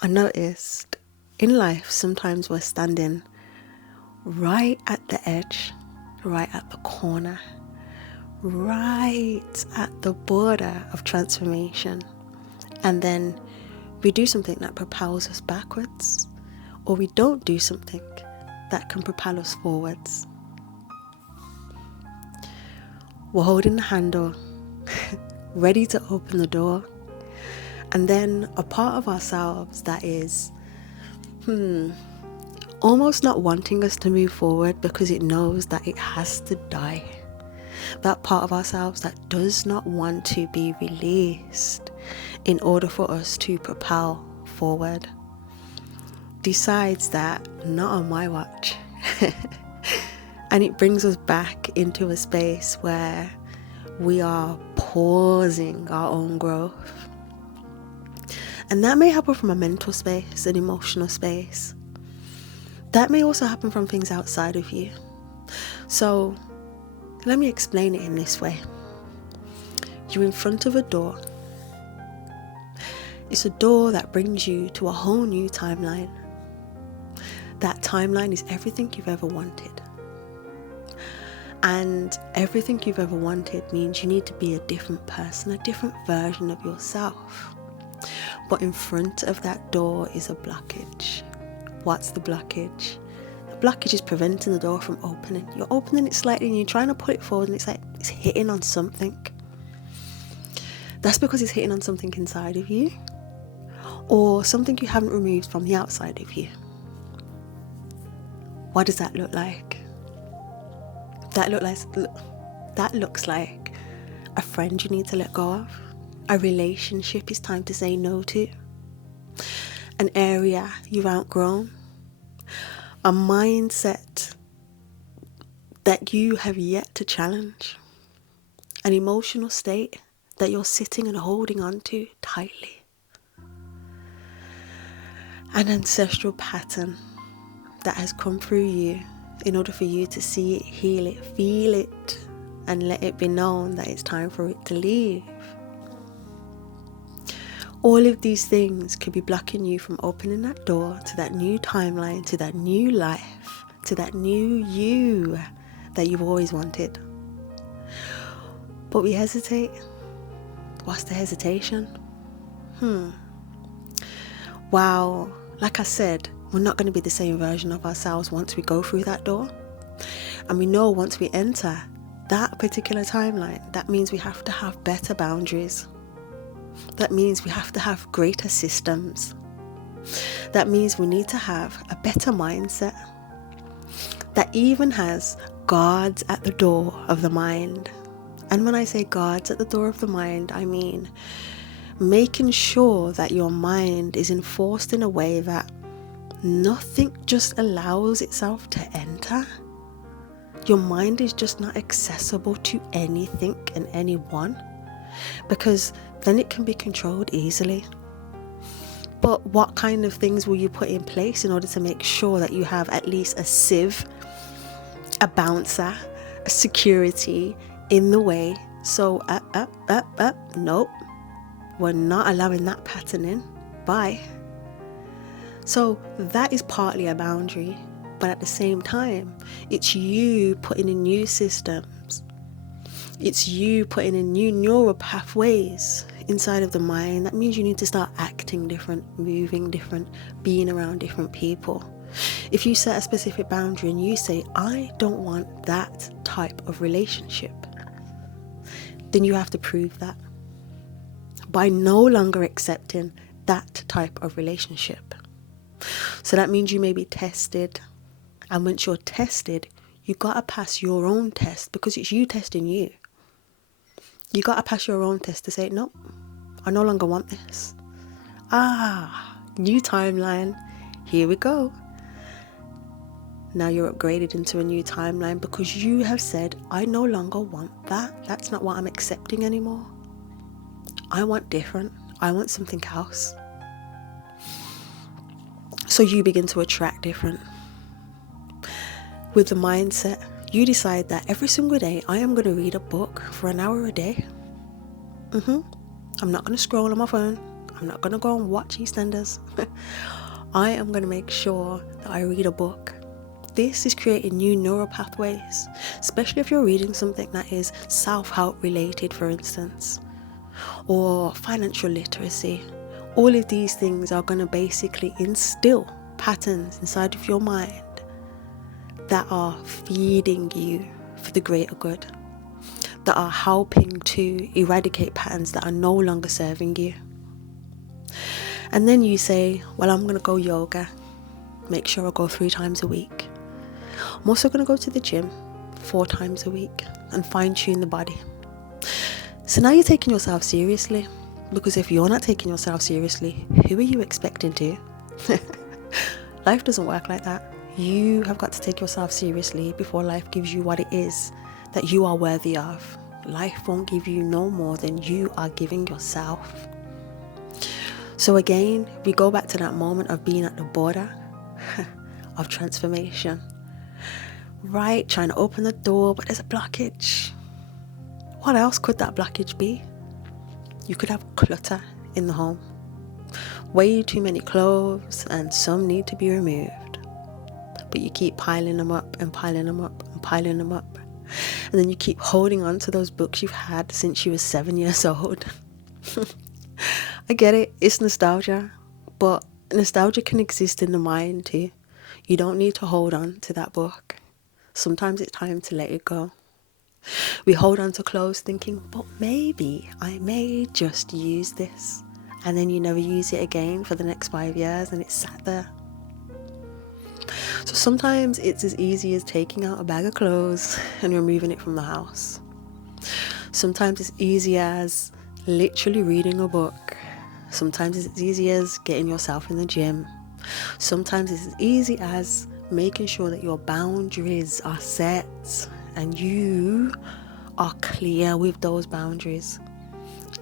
I noticed in life sometimes we're standing right at the edge, right at the corner, right at the border of transformation, and then we do something that propels us backwards, or we don't do something that can propel us forwards. We're holding the handle, ready to open the door, and then a part of ourselves that is almost not wanting us to move forward because it knows that it has to die. That part of ourselves that does not want to be released in order for us to propel forward decides that not on my watch. And it brings us back into a space where we are pausing our own growth. And that may happen from a mental space, an emotional space. That may also happen from things outside of you. So let me explain it in this way. You're in front of a door. It's a door that brings you to a whole new timeline. That timeline is everything you've ever wanted. And everything you've ever wanted means you need to be a different person, a different version of yourself. But in front of that door is a blockage. What's the blockage? The blockage is preventing the door from opening. You're opening it slightly and you're trying to pull it forward and it's like it's hitting on something. That's because it's hitting on something inside of you or something you haven't removed from the outside of you. What does that look like? That looks like a friend you need to let go of, a relationship it's time to say no to, an area you've outgrown, a mindset that you have yet to challenge, an emotional state that you're sitting and holding on to tightly, an ancestral pattern that has come through you in order for you to see it, heal it, feel it, and let it be known that it's time for it to leave. All of these things could be blocking you from opening that door to that new timeline, to that new life, to that new you that you've always wanted. But we hesitate. What's the hesitation? Wow, like I said, we're not going to be the same version of ourselves once we go through that door. And we know once we enter that particular timeline, that means we have to have better boundaries. That means we have to have greater systems. That means we need to have a better mindset that even has guards at the door of the mind. And when I say guards at the door of the mind, I mean making sure that your mind is enforced in a way that nothing just allows itself to enter. Your mind is just not accessible to anything and anyone, because then it can be controlled easily. But what kind of things will you put in place in order to make sure that you have at least a sieve, a bouncer, a security in the way? So nope, we're not allowing that pattern in. Bye. So that is partly a boundary, but at the same time, it's you putting in new systems. It's you putting in new neural pathways inside of the mind. That means you need to start acting different, moving different, being around different people. If you set a specific boundary and you say, I don't want that type of relationship, then you have to prove that by no longer accepting that type of relationship. So that means you may be tested. And once you're tested, you gotta pass your own test, because it's you testing you. You gotta pass your own test to say, nope, I no longer want this. New timeline. Here we go. Now you're upgraded into a new timeline because you have said, I no longer want that. That's not what I'm accepting anymore. I want different. I want something else. So you begin to attract different. With the mindset, you decide that every single day I am going to read a book for an hour a day. I'm not going to scroll on my phone. I'm not going to go and watch EastEnders. I am going to make sure that I read a book. This is creating new neural pathways, especially if you're reading something that is self-help related, for instance, or financial literacy. All of these things are going to basically instill patterns inside of your mind that are feeding you for the greater good, that are helping to eradicate patterns that are no longer serving you. And then you say, well, I'm going to go yoga, make sure I go 3 times a week. I'm also going to go to the gym 4 times a week and fine-tune the body. So now you're taking yourself seriously, because if you're not taking yourself seriously, who are you expecting to? Life doesn't work like that. You have got to take yourself seriously before life gives you what it is that you are worthy of. Life won't give you no more than you are giving yourself. So again, we go back to that moment of being at the border of transformation. Right, trying to open the door, but there's a blockage. What else could that blockage be? You could have clutter in the home. Way too many clothes, and some need to be removed. But you keep piling them up and piling them up and piling them up. And then you keep holding on to those books you've had since you were 7 years old. I get it, it's nostalgia, but nostalgia can exist in the mind too. You don't need to hold on to that book. Sometimes it's time to let it go. We hold on to clothes thinking, but maybe I may just use this. And then you never use it again for the next 5 years and it's sat there. So sometimes it's as easy as taking out a bag of clothes and removing it from the house. Sometimes it's easy as literally reading a book. Sometimes it's as easy as getting yourself in the gym. Sometimes it's as easy as making sure that your boundaries are set and you are clear with those boundaries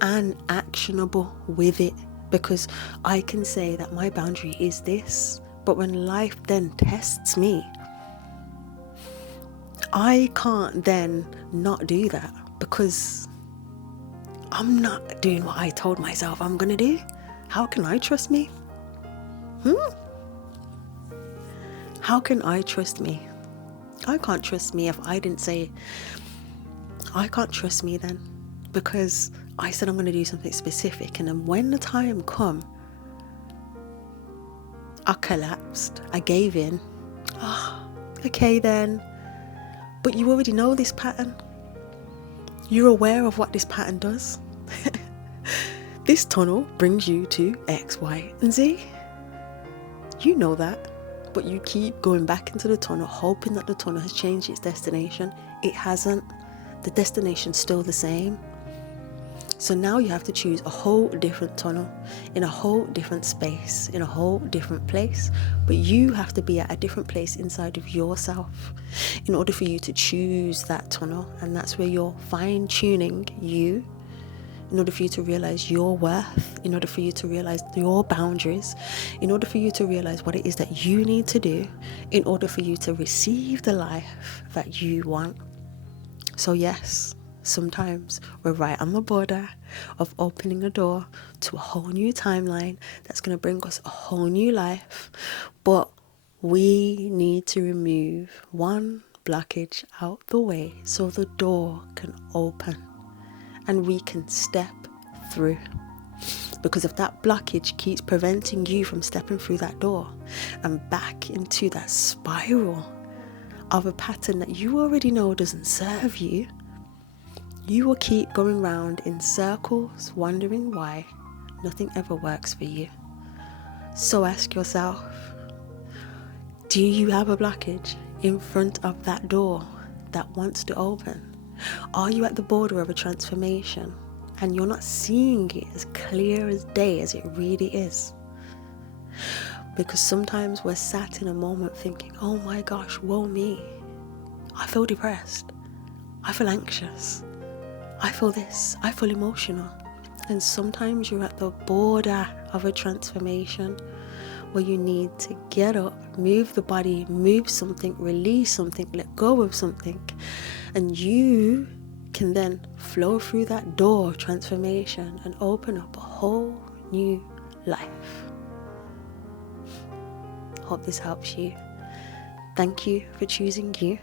and actionable with it. Because I can say that my boundary is this, but when life then tests me, I can't then not do that because I'm not doing what I told myself I'm going to do. How can I trust me? How can I trust me? I can't trust me if I didn't say, I can't trust me then, because I said I'm going to do something specific, and then when the time come, I collapsed, I gave in. Okay then, but you already know this pattern. You're aware of what this pattern does. This tunnel brings you to X, Y, and Z. You know that. But you keep going back into the tunnel, hoping that the tunnel has changed its destination. It hasn't. The destination's still the same. So now you have to choose a whole different tunnel, in a whole different space, in a whole different place. But you have to be at a different place inside of yourself in order for you to choose that tunnel. And that's where you're fine-tuning you, in order for you to realize your worth, in order for you to realize your boundaries, in order for you to realize what it is that you need to do in order for you to receive the life that you want. So yes, sometimes we're right on the border of opening a door to a whole new timeline that's going to bring us a whole new life, but we need to remove one blockage out the way so the door can open and we can step through. Because if that blockage keeps preventing you from stepping through that door and back into that spiral of a pattern that you already know doesn't serve you, you will keep going round in circles, wondering why nothing ever works for you. So ask yourself, do you have a blockage in front of that door that wants to open? Are you at the border of a transformation and you're not seeing it as clear as day as it really is? Because sometimes we're sat in a moment thinking, oh my gosh, woe me. I feel depressed. I feel anxious. I feel this. I feel emotional. And sometimes you're at the border of a transformation where you need to get up, move the body, move something, release something, let go of something. And you can then flow through that door of transformation and open up a whole new life. Hope this helps you. Thank you for choosing you.